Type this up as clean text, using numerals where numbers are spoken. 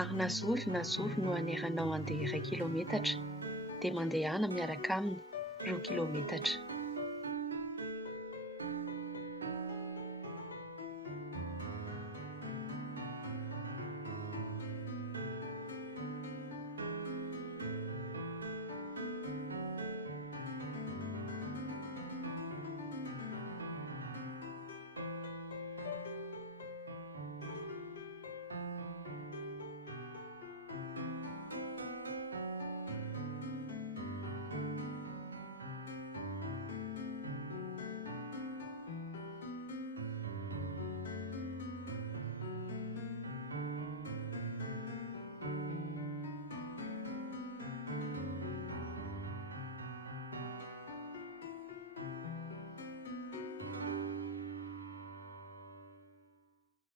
Ary na zory no aneranao andeha 2 kilometatra dia mandehana miaraka aminy 2 kilometatra.